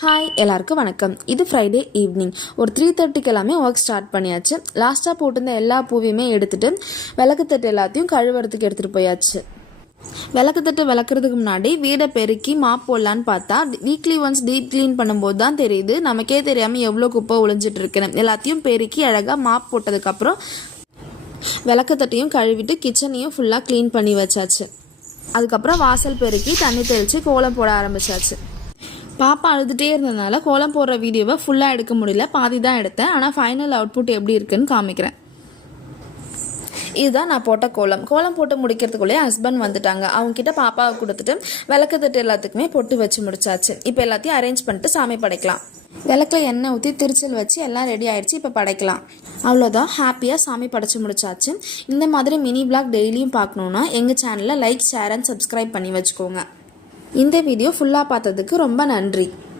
Hi எல்லாருக்கும் வணக்கம். இது ஃப்ரைடே ஈவினிங் ஒரு 3:30க்கு எல்லாமே ஒர்க் ஸ்டார்ட் பண்ணியாச்சு. லாஸ்ட்டாக போட்டிருந்த எல்லா பூவையுமே எடுத்துகிட்டு விளக்குத்தட்டு எல்லாத்தையும் கழுவுறதுக்கு எடுத்துகிட்டு போயாச்சு. விளக்குத்தட்டு விளக்குறதுக்கு முன்னாடி வீடை பெருக்கி மாப் போடலான்னு பார்த்தா வீக்லி ஒன்ஸ் டீப் க்ளீன் பண்ணும்போது தான் தெரியுது நமக்கே தெரியாமல் எவ்வளோ குப்பை ஒளிஞ்சிட்டு இருக்குன்னு. எல்லாத்தையும் பெருக்கி அழகாக மாப் போட்டதுக்கப்புறம் விளக்குத்தட்டையும் கழுவிட்டு கிச்சனையும் ஃபுல்லாக க்ளீன் பண்ணி வச்சாச்சு. அதுக்கப்புறம் வாசல் பெருக்கி தண்ணி தெளித்து கோலம் போட ஆரம்பிச்சாச்சு. பாப்பா அழுதுகிட்டே இருந்ததுனால கோலம் போடுற வீடியோவை ஃபுல்லாக எடுக்க முடியல, பாதி தான் எடுத்தேன். ஆனால் ஃபைனல் அவுட்புட் எப்படி இருக்குன்னு காமிக்கிறேன். இதுதான் நான் போட்ட கோலம். கோலம் போட்டு முடிக்கிறதுக்குள்ளேயே ஹஸ்பண்ட் வந்துட்டாங்க. அவங்ககிட்ட பாப்பாவை கொடுத்துட்டு விளக்குத்தட்டு எல்லாத்துக்குமே பொட்டு வச்சு முடிச்சாச்சு. இப்போ எல்லாத்தையும் அரேஞ்ச் பண்ணிட்டு சாமி படைக்கலாம். விளக்கில் எண்ணெய் ஊற்றி திருச்சல் வச்சு எல்லாம் ரெடி ஆகிடுச்சு. இப்போ படைக்கலாம். அவ்வளோதான், ஹாப்பியாக சாமி படைச்சு முடிச்சாச்சு. இந்த மாதிரி மினி பிளாக் டெய்லியும் பார்க்கணுன்னா எங்கள் சேனலில் லைக், ஷேர் அண்ட் சப்ஸ்கிரைப் பண்ணி வச்சுக்கோங்க. இந்த வீடியோ ஃபுல்லாக பார்த்ததுக்கு ரொம்ப நன்றி.